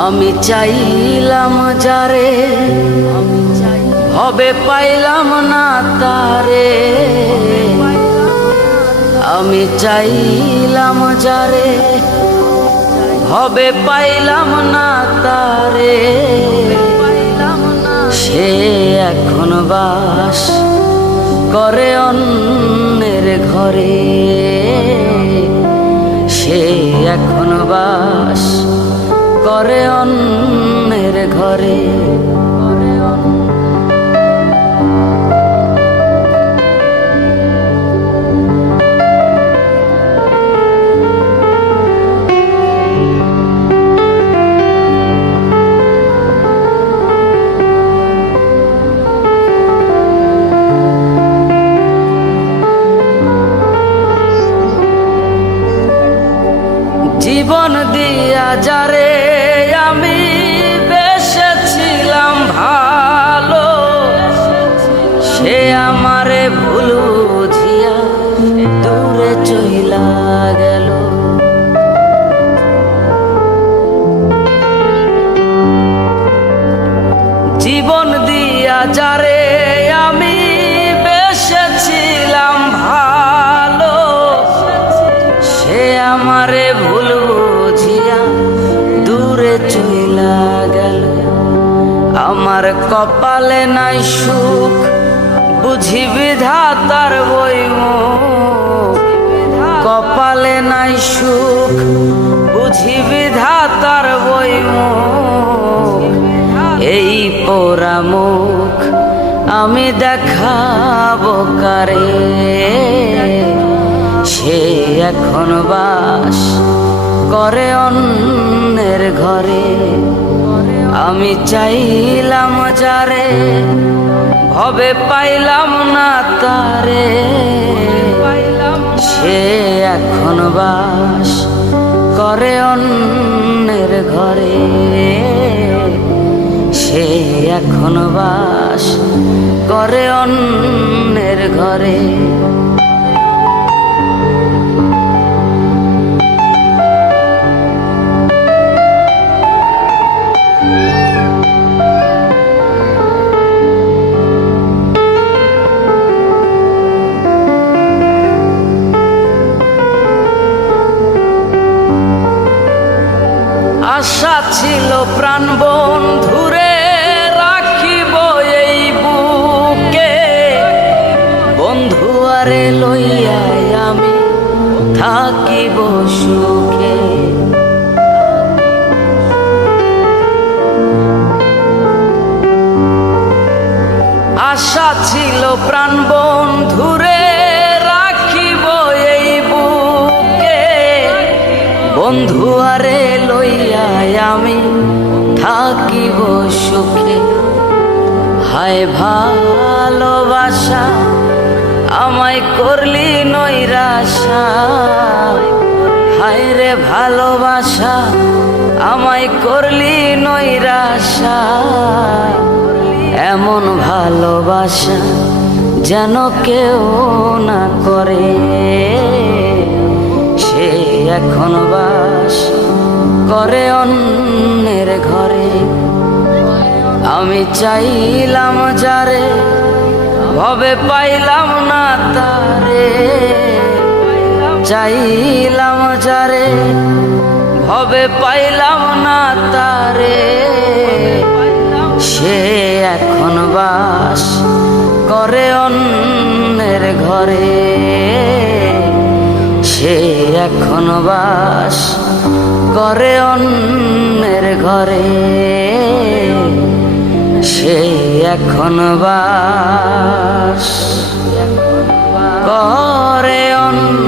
আমি চাইলাম যারে হবে পাইলাম না তারে। আমি চাইলাম যারে হবে পাইলাম না তারে। সে এখন বাস করে অন্যের ঘরে। সে এখন বাস করে অন্যের ঘরে। জীবন দিয়া যারে আমি বেসেছিলাম ভালো, সে আমারে ভুল বুঝিয়া দূরে চইলা গেল। জীবন দিয়া যারে আমি বেসেছিলাম ভালো, সে আমারে ভুল বুঝিয়া দূরে চইলা গেল। আমার কপালে নাই সুখ বুঝি বিধাতার বইমুখ। কপালে নাই সুখ বুঝি বিধাতার বইমুখ। এই পোড়া মুখ আমি দেখাবো কারে। সে এখন বাস করে অন্যের ঘরে। আমি চাইলাম যারে ভবে পাইলাম না তারে। সে এখন বাস করে অন্যের ঘরে। সে এখন বাস করে অন্যের ঘরে। আশা ছিল প্রাণ বন্ধুরে রাখিব এই বুকে। বন্ধু আরে লইয়া আমি থাকিব সুখে। আশা ছিল প্রাণ বন্ধুরে রাখিব এই বুকে। বন্ধু আরে লইয়া আমি থাকিব সুখে। হায় ভালোবাসা আমায় করলি নৈরাশা। হায় রে ভালোবাসা আমায় করলি নৈরাশা। এমন ভালোবাসা যেন কেউ না করে। সে এখন বাস করে অন্যের ঘরে। আমি চাইলাম যারে ভবে পাইলাম না তারে। চাইলাম যারে ভবে পাইলাম না তারে। সে এখন বাস করে অন্যের ঘরে। সে এখন বাস করে অন্যের ঘরে। সে এখন বাস করে অন্য